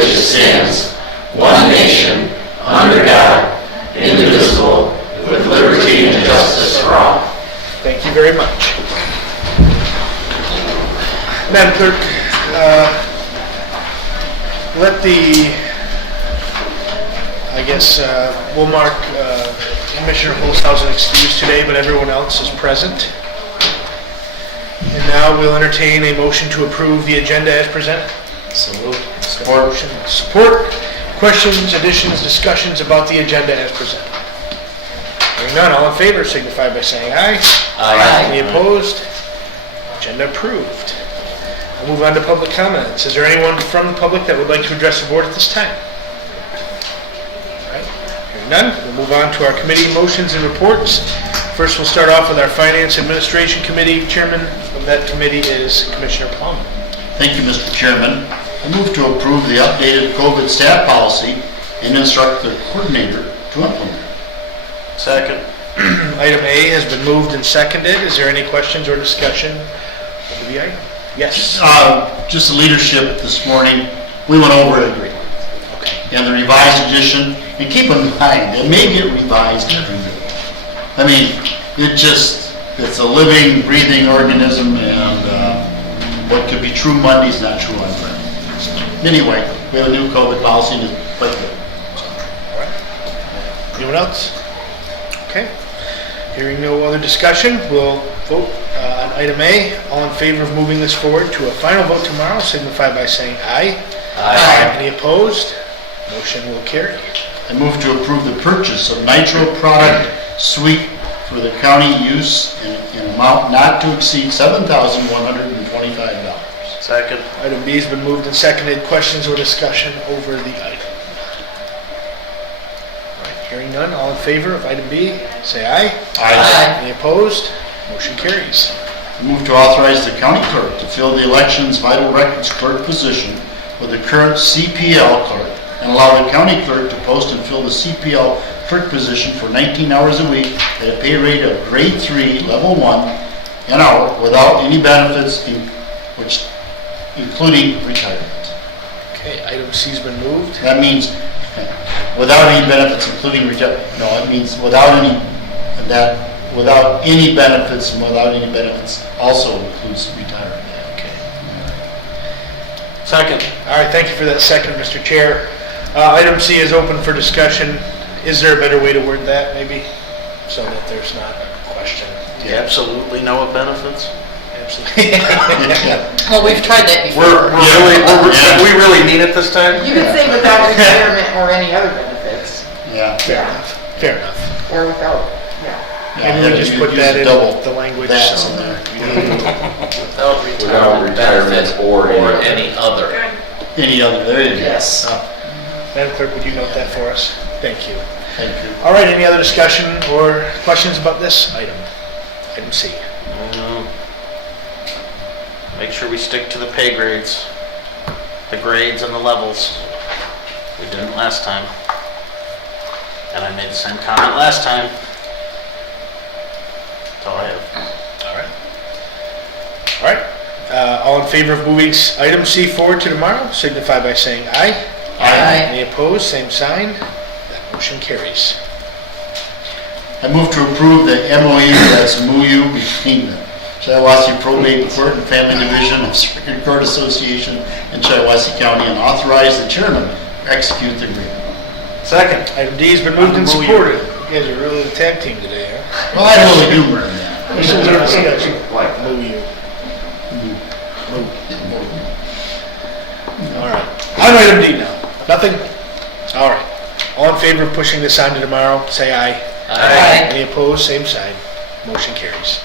which it stands, one nation, under God, indivisible, with liberty and justice for all. Thank you very much. Madam Clerk, we'll mark Commissioner Holzhausen excused today, but everyone else is present. And now we'll entertain a motion to approve the agenda as presented. So moved. Support. Support. Questions, additions, discussions about the agenda as presented? Hearing none, all in favor signify by saying aye. Aye. Any opposed? Agenda approved. We'll move on to public comments. Is there anyone from the public that would like to address the board at this time? All right. Hearing none, we'll move on to our committee motions and reports. First, we'll start off with our Finance Administration Committee. Chairman of that committee is Commissioner Plum. Thank you, Mr. Chairman. I move to approve the updated COVID staff policy and instruct the coordinator to implement it. Second. Item A has been moved and seconded. Is there any questions or discussion of the item? Yes. Just the leadership this morning, we went over it. Okay. And the revised edition, and keep in mind, it may get revised every day. I mean, it's a living, breathing organism, and what could be true Monday is not true on Friday. Anyway, we have a new COVID policy and it's quite good. All right. Anyone else? Okay. Hearing no other discussion, we'll vote on item A. All in favor of moving this forward to a final vote tomorrow, signify by saying aye. Aye. Any opposed? Motion will carry. I move to approve the purchase of nitro product suite for the county use in an amount not to exceed $7,125. Second. Item B has been moved and seconded. Questions or discussion over the item? All right. Hearing none, all in favor of item B, say aye. Aye. Any opposed? Motion carries. I move to authorize the county clerk to fill the elections vital records clerk position with the current CPL clerk and allow the county clerk to post and fill the CPL clerk position for 19 hours a week at a pay rate of grade 3, level 1 an hour without any benefits, including retirement. Okay, item C has been moved. That means without any benefits, including retirement. No, it means without any benefits, and without any benefits also includes retirement. Okay. Second. All right, thank you for that second, Mr. Chair. Item C is open for discussion. Is there a better way to word that, maybe, so that there's not a question? Yeah. Absolutely no benefits? Absolutely. Well, we've tried that before. We really mean it this time? You could say without retirement or any other benefits. Yeah. Fair enough. Fair enough. Or without, Maybe we just put that in the language. That's in there. Without retirement or any other. Any other, there it is. Yes. Madam Clerk, would you note that for us? Thank you. Thank you. All right, any other discussion or questions about this item? Item C. Make sure we stick to the pay grades, the grades and the levels. We didn't last time. And I made the same comment last time. That's all I have. All right. All in favor of moving item C forward to tomorrow, signify by saying aye. Aye. Any opposed, same sign. That motion carries. I move to approve the MOU, that's MOU, between the Shiawassee Probate Court and Family Division of Circuit Court Association in Shiawassee County and authorize the chairman to execute the agreement. Second. Item D has been moved and supported. You guys are really the tag team today, huh? Well, I really do learn that. Questions or discussion? Move you. All right. On item D now. Nothing? All right. All in favor of pushing this on to tomorrow, say aye. Aye. Any opposed, same sign. Motion carries.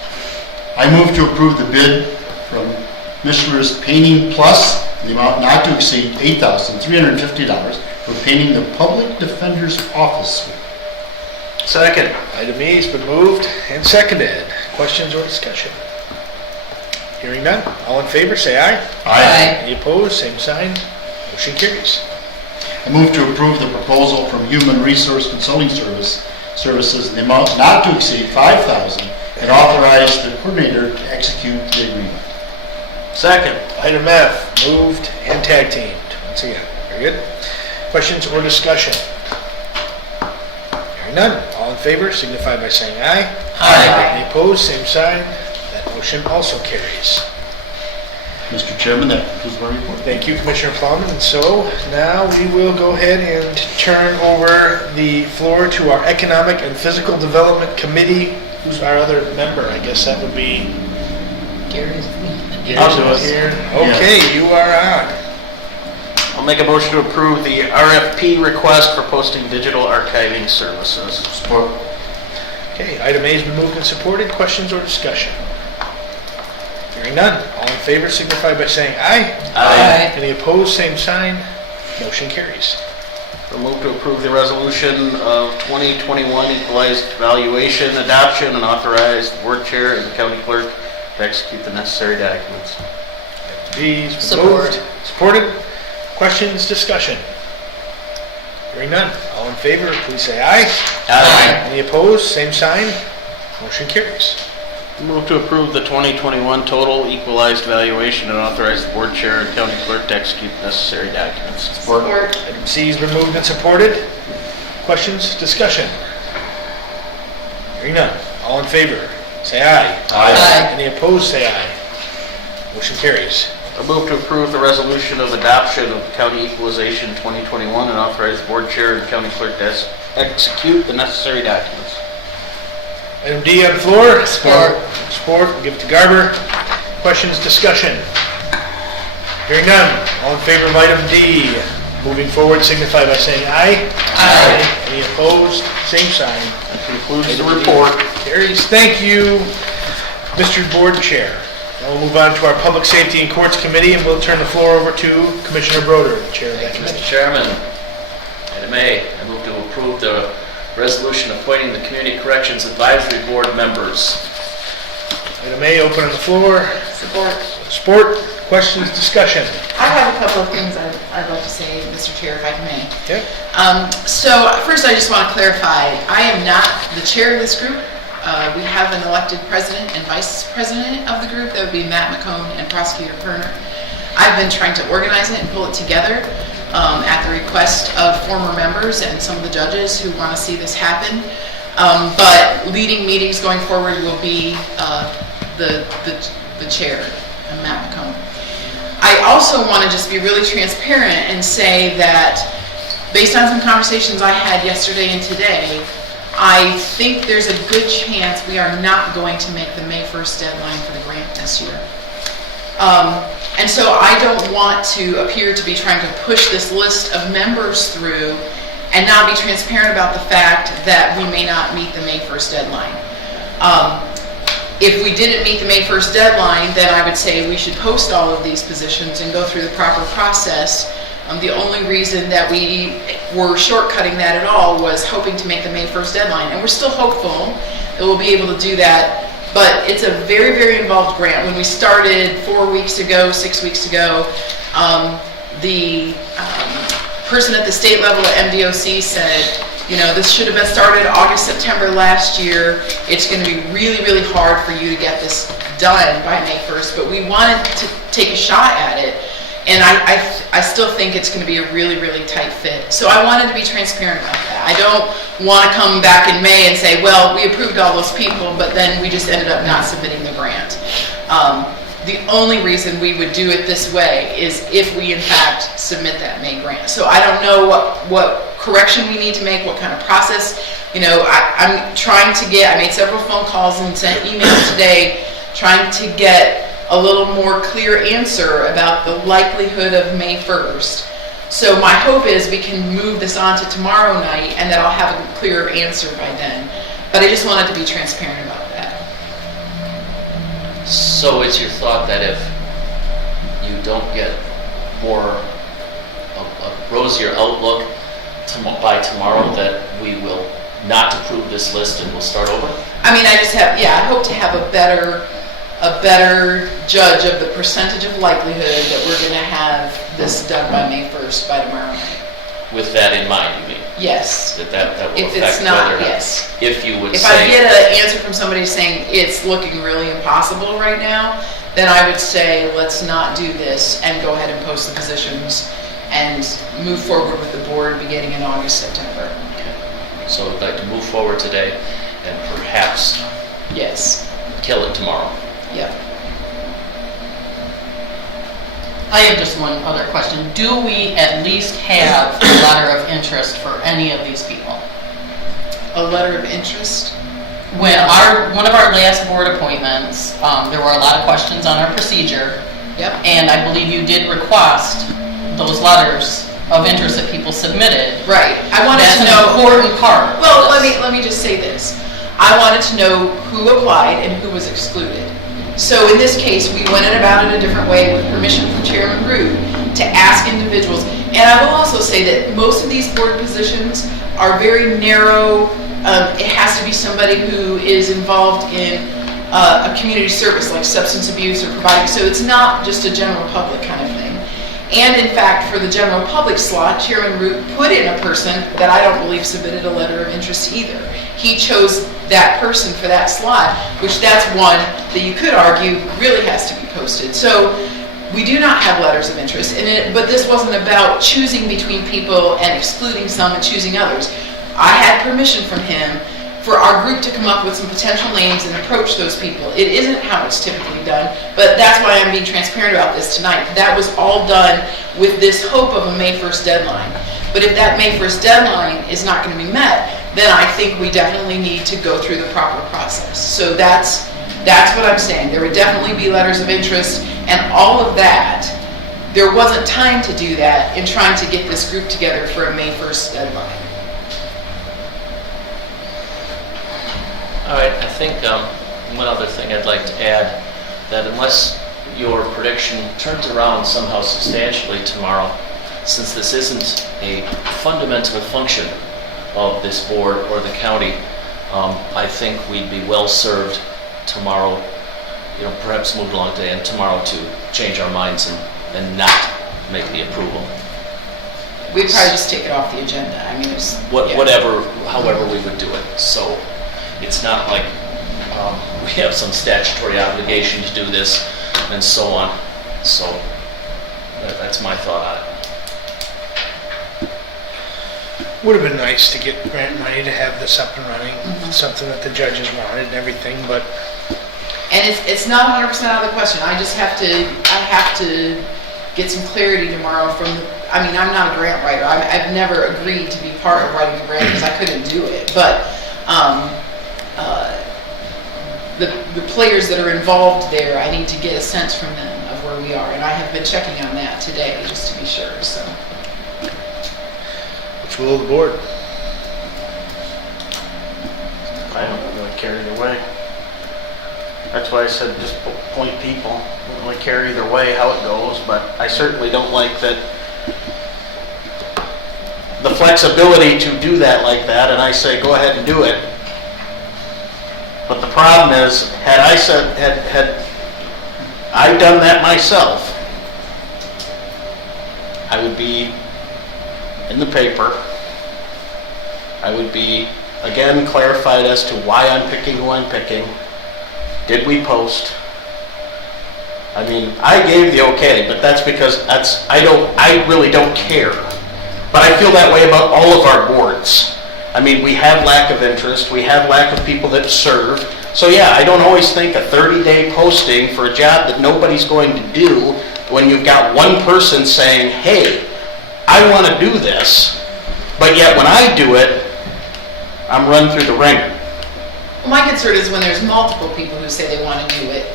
I move to approve the bid from Mishler's Painting Plus, in the amount not to exceed $8,350 for painting the Public Defender's Office suite. Second. Item E has been moved and seconded. Questions or discussion? Hearing none. All in favor, say aye. Aye. Any opposed, same sign. Motion carries. I move to approve the proposal from Human Resource Consulting Services in the amount not to exceed $5,000 and authorize the coordinator to execute the agreement. Second. Item F, moved and tag teamed. Once again. Very good. Questions or discussion? Hearing none. All in favor signify by saying aye. Aye. Any opposed, same sign. That motion also carries. Mr. Chairman, that concludes my report. Thank you, Commissioner Plowman. And so now we will go ahead and turn over the floor to our Economic and Physical Development Committee. Who's our other member? I guess that would be Gary's. I'll do it here. Okay, you are on. I'll make a motion to approve the RFP request for posting digital archiving services. Support. Okay, item A has been moved and supported. Questions or discussion? Hearing none. All in favor signify by saying aye. Aye. Any opposed, same sign. Motion carries. I'll move to approve the resolution of 2021 equalized valuation adoption and authorize the board chair and the county clerk to execute the necessary documents. B's been Support. moved. Supported. Questions, discussion? Hearing none. All in favor, please say aye. Aye. Any opposed, same sign. Motion carries. Move to approve the 2021 total equalized valuation and authorize the board chair and county clerk to execute the necessary documents. Support. Item C has been moved and supported. Questions, discussion? Hearing none. All in favor, say aye. Aye. Any opposed, say aye. Motion carries. I move to approve the resolution of adoption of county equalization 2021 and authorize the board chair and county clerk to execute the necessary documents. Item D on the floor. Support. Support. We'll give it to Garber. Questions, discussion? Hearing none. All in favor of item D, moving forward signify by saying aye. Aye. Any opposed? Same sign. That concludes the report. Carries. Thank you, Mr. Board Chair. Now we'll move on to our Public Safety and Courts Committee, and we'll turn the floor over to Commissioner Broder, the chair of that Mr. committee. Chairman, item A, I move to approve the resolution appointing the Community Corrections Advisory Board members. Item A, open on the floor. Support. Support. Questions, discussion? I have a couple of things I'd like to say, Mr. Chair, if I may. Okay. So first, I just want to clarify, I am not the chair of this group. We have an elected president and vice president of the group. That would be Matt McCone and Prosecutor Kerner. I've been trying to organize it and pull it together at the request of former members and some of the judges who want to see this happen. But leading meetings going forward will be the chair, Matt McCone. I also want to just be really transparent and say that based on some conversations I had yesterday and today, I think there's a good chance we are not going to make the May 1st deadline for the grant this year. And so I don't want to appear to be trying to push this list of members through and not be transparent about the fact that we may not meet the May 1st deadline. If we didn't meet the May 1st deadline, then I would say we should post all of these positions and go through the proper process. The only reason that we were shortcutting that at all was hoping to make the May 1st deadline. And we're still hopeful that we'll be able to do that. But it's a very, very involved grant. When we started 4 weeks ago, 6 weeks ago, the person at the state level at MDOC said, you know, this should have been started August, September last year. It's going to be really, really hard for you to get this done by May 1st. But we wanted to take a shot at it. And I still think it's going to be a really, really tight fit. So I wanted to be transparent about that. I don't want to come back in May and say, well, we approved all those people, but then we just ended up not submitting the grant. The only reason we would do it this way is if we, in fact, submit that May grant. So I don't know what correction we need to make, what kind of process. You know, I'm trying to get, I made several phone calls and sent emails today trying to get a little more clear answer about the likelihood of May 1st. So my hope is we can move this on to tomorrow night and that I'll have a clearer answer by then. But I just wanted to be transparent about that. So it's your thought that if you don't get a rosier outlook by tomorrow, that we will not approve this list and we'll start over? I mean, I hope to have a better judge of the percentage of likelihood that we're going to have this done by May 1st, by tomorrow night. With that in mind, you mean? Yes. That will If affect it's not, whether or not. yes. If you would If say. I get an answer from somebody saying it's looking really impossible right now, then I would say let's not do this and go ahead and post the positions and move forward with the board beginning in August, September. So we'd like to move forward today and perhaps Yes, kill it tomorrow. yep. I have just one other question. Do we at least have a letter of interest for any of these people? A letter of interest? When one of our last board appointments, there were a lot of questions on our procedure, Yep. and I believe you did request those letters of interest that people submitted. Right. I wanted That's to an know. important part. Well, of this. let me just say this. I wanted to know who applied and who was excluded. So in this case, we went about it a different way with permission from Chairman Root to ask individuals. And I will also say that most of these board positions are very narrow. It has to be somebody who is involved in a community service like substance abuse or providing. So it's not just a general public kind of thing. And in fact, for the general public slot, Chairman Root put in a person that I don't believe submitted a letter of interest either. He chose that person for that slot, which that's one that you could argue really has to be posted. So we do not have letters of interest, but this wasn't about choosing between people and excluding some and choosing others. I had permission from him for our group to come up with some potential names and approach those people. It isn't how it's typically done, but that's why I'm being transparent about this tonight. That was all done with this hope of a May 1st deadline. But if that May 1st deadline is not going to be met, then I think we definitely need to go through the proper process. So that's what I'm saying. There would definitely be letters of interest and all of that. There wasn't time to do that in trying to get this group together for a May 1st deadline. All right, I think one other thing I'd like to add, that unless your prediction turns around somehow substantially tomorrow, since this isn't a fundamental function of this board or the county, I think we'd be well served tomorrow, perhaps move along today and tomorrow to change our minds and not make the approval. We'd probably just take it off the agenda. I mean, it's... yeah. Whatever, however we would do it. So it's not like we have some statutory obligation to do this and so on. So that's my thought on it. Would have been nice to get grant money to have this up and running, something that the judges wanted and everything, but And it's not 100% out of the question. I have to get some clarity tomorrow from I'm not a grant writer. I've never agreed to be part of writing a grant because I couldn't do it. But the players that are involved there, I need to get a sense from them of where we are. And I have been checking on that today just to be sure. So. which will the board? I don't really care either way. That's why I said just appoint people. I don't really care either way how it goes, but I certainly don't like that the flexibility to do that like that, and I say go ahead and do it. But the problem is, had I done that myself, I would be in the paper. I would be, again, clarified as to why I'm picking who I'm picking. Did we post? I mean, I gave the okay, but that's because I really don't care. But I feel that way about all of our boards. I mean, we have lack of interest, we have lack of people that serve. So yeah, I don't always think a 30-day posting for a job that nobody's going to do when you've got one person saying, hey, I want to do this, but yet when I do it, I'm run through the ringer. Well, my concern is when there's multiple people who say they want to do it.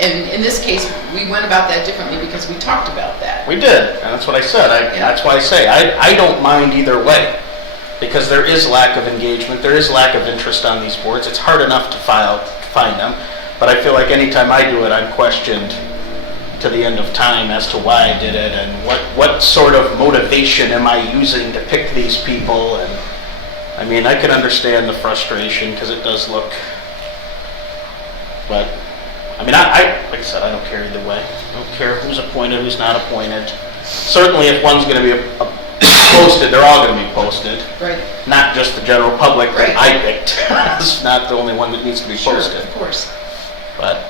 And in this case, we went about that differently because we talked about that. We did, and that's what I said. That's why I say I don't mind either way, because there is lack of engagement, there is lack of interest on these boards. It's hard enough to find them, but I feel like anytime I do it, I'm questioned to the end of time as to why I did it and what sort of motivation am I using to pick these people. And I mean, I can understand the frustration because it does look, but I mean, like I said, I don't care either way. I don't care who's appointed, who's not appointed. Certainly if one's going to be posted, they're all going to be posted. Right. Not just the general public that Right. I picked. It's not the only one that needs to be posted. Sure, of course. But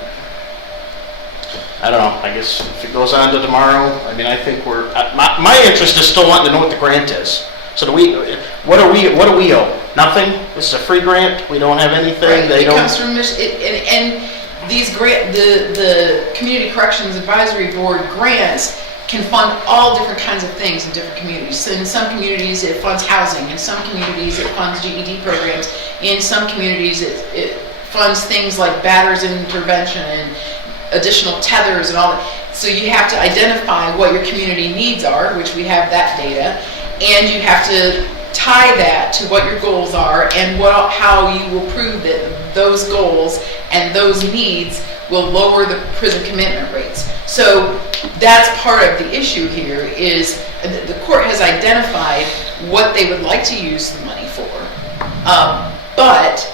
I don't know, I guess if it goes on to tomorrow, I mean, I think my interest is still wanting to know what the grant is. So what do we owe? Nothing? This is a free grant? We don't have anything? They It don't? comes from, and these the Community Corrections Advisory Board grants can fund all different kinds of things in different communities. So in some communities, it funds housing. In some communities, it funds GED programs. In some communities, it funds things like batters intervention and additional tethers and all that. So you have to identify what your community needs are, which we have that data, and you have to tie that to what your goals are and how you will prove that those goals and those needs will lower the prison commitment rates. So that's part of the issue here is the court has identified what they would like to use the money for, but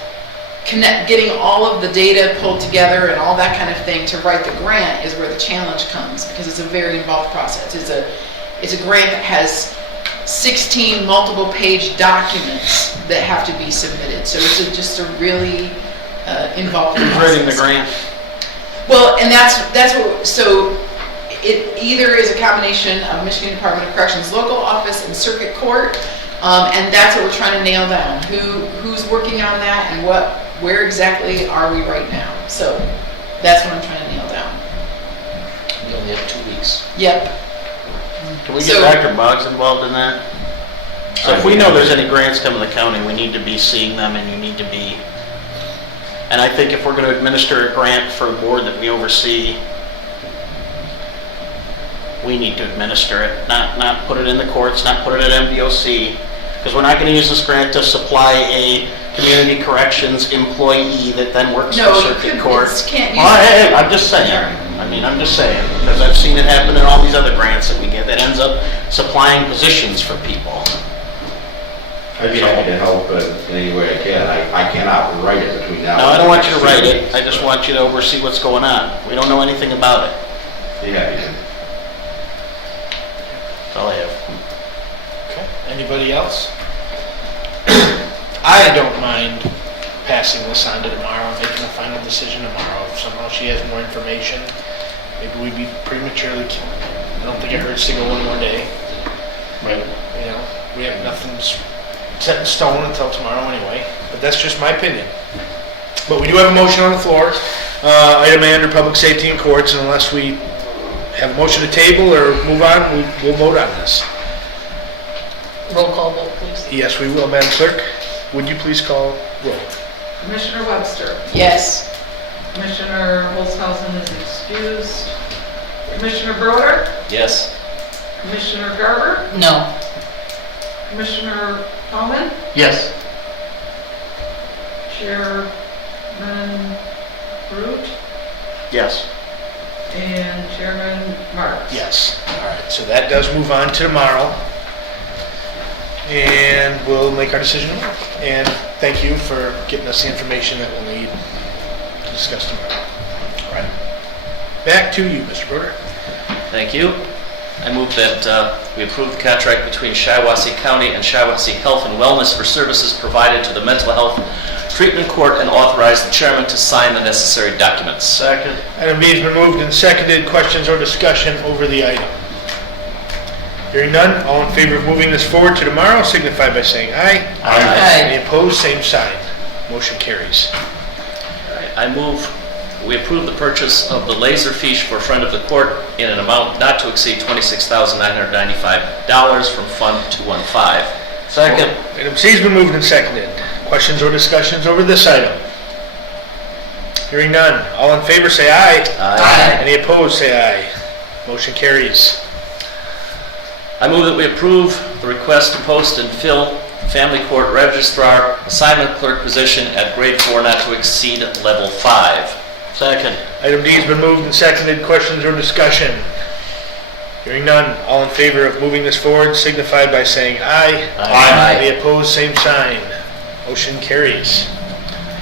getting all of the data pulled together and all that kind of thing to write the grant is where the challenge comes, because it's a very involved process. It's a grant that has 16 multiple page documents that have to be submitted. So it's just a really involved process. Who's writing the grant? Well, and that's what, so it either is a combination of Michigan Department of Corrections local office and circuit court, and that's what we're trying to nail down. Who's working on that and where exactly are we right now? So that's what I'm trying to nail down. We only have 2 weeks. Yep. Can we get Dr. Boggs involved in that? So if we know there's any grants coming to the county, we need to be seeing them, and you need to be, and I think if we're going to administer a grant for a board that we oversee, we need to administer it, not put it in the courts, not put it at MDOC, because we're not going to use this grant to supply a community corrections employee that then works for circuit court. Can't use Well, hey, I'm just saying. I mean, I'm just saying, because I've seen it happen in all these other grants that we get that ends up supplying positions for people. I'd be happy to help in any way I can. I cannot write it between now and... No, I don't want you to write it. I just want you to oversee what's going on. We don't know anything about it. Be happy to. That's all I have. Okay, anybody else? I don't mind passing this on to tomorrow, making a final decision tomorrow. If somehow she has more information, maybe we'd be prematurely, I don't think it hurts to go one more day. Right. You know, we have nothing set in stone until tomorrow anyway, but that's just my opinion. But we do have a motion on the floor, item A under public safety and courts, and unless we have a motion to table or move on, we'll vote on this. Roll call vote, please. Yes, we will, Madam Clerk. Would you please call roll? Commissioner Webster. Yes. Commissioner Holzhausen is excused. Commissioner Broder. Yes. Commissioner Garber. No. Commissioner Tallman. Yes. Chairman Root. Yes. And Chairman Marks. Yes. All right, so that does move on to tomorrow. And we'll make our decision tomorrow. And thank you for getting us the information that we'll need to discuss tomorrow. All right. Back to you, Mr. Broder. Thank you. I move that we approve the contract between Shiawassee County and Shiawassee Health and Wellness for services provided to the Mental Health Treatment Court and authorize the chairman to sign the necessary documents. Second. Item B has been moved and seconded. Questions or discussion over the item? Hearing none, all in favor of moving this forward to tomorrow signify by saying aye. Aye. Any opposed, same sign. Motion carries. I move we approve the purchase of the laser fiche for friend of the court in an amount not to exceed $26,995 from Fund 215. Second. Item C has been moved and seconded. Questions or discussions over this item? Hearing none, all in favor say aye. Aye. Any opposed, say aye. Motion carries. I move that we approve the request to post and fill family court registrar assignment clerk position at grade 4 not to exceed level 5. Second. Item D has been moved and seconded. Questions or discussion? Hearing none, all in favor of moving this forward signify by saying aye. Aye. Any opposed, same sign. Motion carries.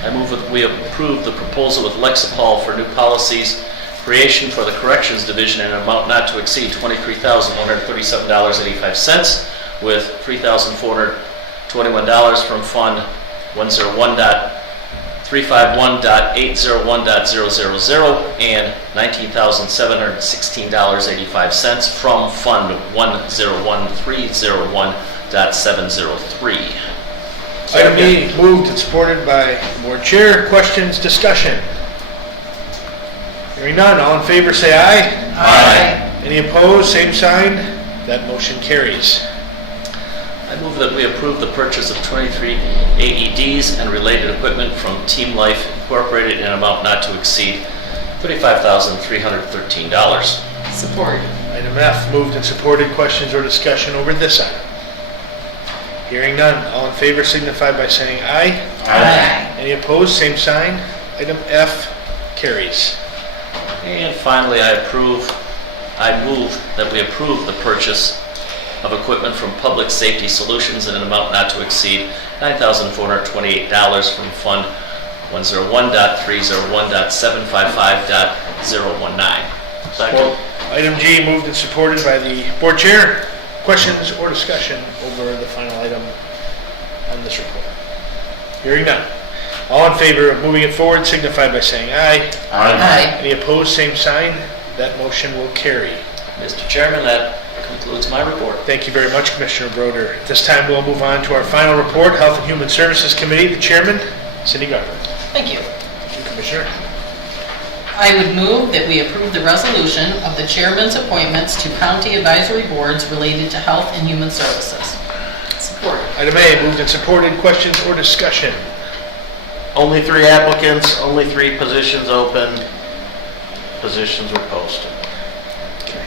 I move that we approve the proposal with Lexipol for new policies creation for the Corrections Division in an amount not to exceed $23,137.85 with $3,421 from Fund 101.3 351.801.000 and $19,716.85 from Fund 101301.703. Item B, moved and supported by board chair. Questions, discussion? Hearing none, all in favor say aye. Aye. Any opposed, same sign. That motion carries. I move that we approve the purchase of 23 AEDs and related equipment from Team Life Incorporated in an amount not to exceed $35,313. Support. Item F, moved and supported. Questions or discussion over this item? Hearing none, all in favor signify by saying aye. Aye. Any opposed, same sign. Item F carries. And finally, I move that we approve the purchase of equipment from Public Safety Solutions in an amount not to exceed $9,428 from Fund 101.301.755.019. Second. Item G, moved and supported by the board chair. Questions or discussion over the final item on this report? Hearing none. All in favor of moving it forward signify by saying aye. Aye. Any opposed, same sign. That motion will carry. Mr. Chairman, that concludes my report. Thank you very much, Commissioner Broder. At this time, we'll move on to our final report, Health and Human Services Committee. The chairman, Cindy Garber. Thank you. Thank you, Commissioner. I would move that we approve the resolution of the chairman's appointments to county advisory boards related to health and human services. Support. Item A, moved and supported. Questions or discussion? Only 3 applicants, only 3 positions open. Positions were posted. Okay.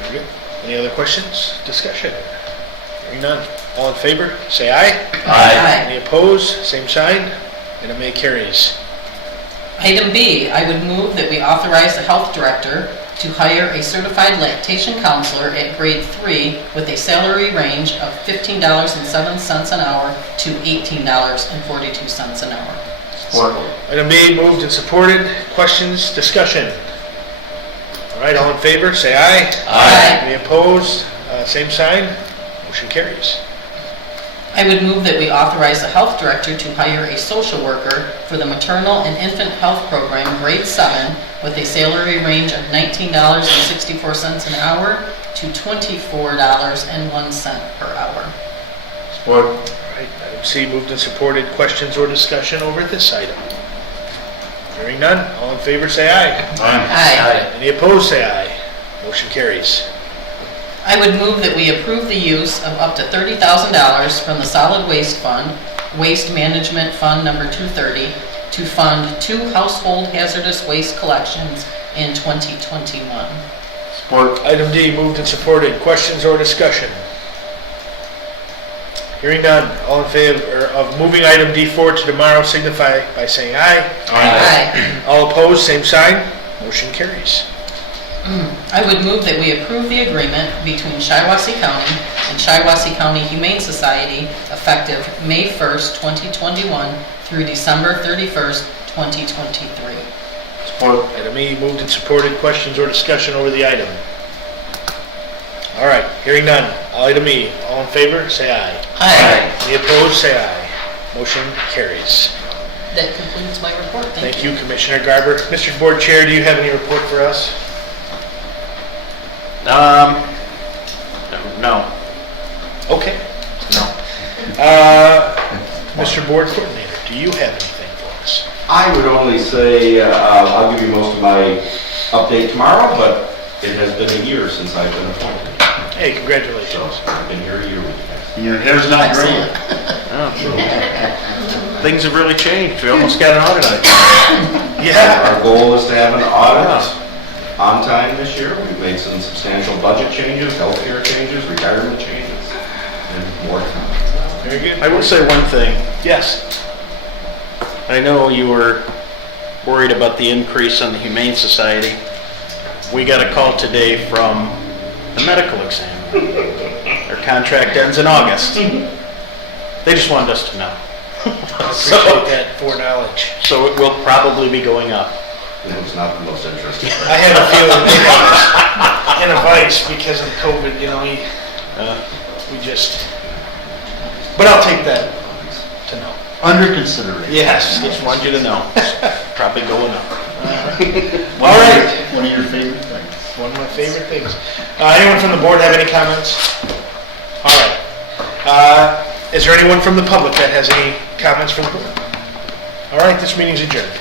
Very good. Any other questions? Discussion? Hearing none. All in favor, say aye. Aye. Any opposed? Same sign. Item A carries. Item B, I would move that we authorize the health director to hire a certified lactation counselor at grade 3 with a salary range of $15.07 an hour to $18.42 an hour. Support. Item B, moved and supported. Questions? Discussion? All right, all in favor, say aye. Aye. Any opposed? Same sign. Motion carries. I would move that we authorize the health director to hire a social worker for the maternal and infant health program, grade 7, with a salary range of $19.64 an hour to $24.01 per hour. Support. All right, item C, moved and supported. Questions or discussion over this item? Hearing none. All in favor, say aye. Aye. Any opposed, say aye. Motion carries. I would move that we approve the use of up to $30,000 from the Solid Waste Fund, Waste Management Fund number 230, to fund 2 household hazardous waste collections in 2021. Support. Item D, moved and supported. Questions or discussion? Hearing none. All in favor of moving item D4 to tomorrow signify by saying aye. Aye. All opposed, same sign. Motion carries. I would move that we approve the agreement between Shiawassee County and Shiawassee County Humane Society effective May 1st, 2021 through December 31st, 2023. Support. Item E, moved and supported. Questions or discussion over the item? All right, hearing none. Item E, all in favor, say aye. Aye. Any opposed, say aye. Motion carries. That concludes my report. Thank you, Commissioner Garber. Mr. Board Chair, do you have any report for us? No. Okay. No. Mr. Board Coordinator, do you have anything for us? I would only say, I'll give you most of my update tomorrow, but it has been a year since I've been appointed. Hey, So congratulations. I've been here a year with you guys. Your hair's not graying. Things have really changed. We almost got an audit on it. Yeah. Our goal is to have an audit on time this year. We've made some substantial budget changes, healthcare changes, retirement changes, and more to come. Very good. I will say one thing. Yes. I know you were worried about the increase on the Humane Society. We got a call today from the medical exam. Their contract ends in August. They just wanted us to know. I appreciate that foreknowledge. So it will probably be going up. It was not the most interesting. I had a feeling they had in a vice because of COVID, you know, we just, but I'll take that to know. Under consideration. Yes, just want you to know. It's probably going up. All right. One of your favorite things. One of my favorite things. Anyone from the board have any comments? All right. Is there anyone from the public that has any comments for the board? All right, this meeting's adjourned.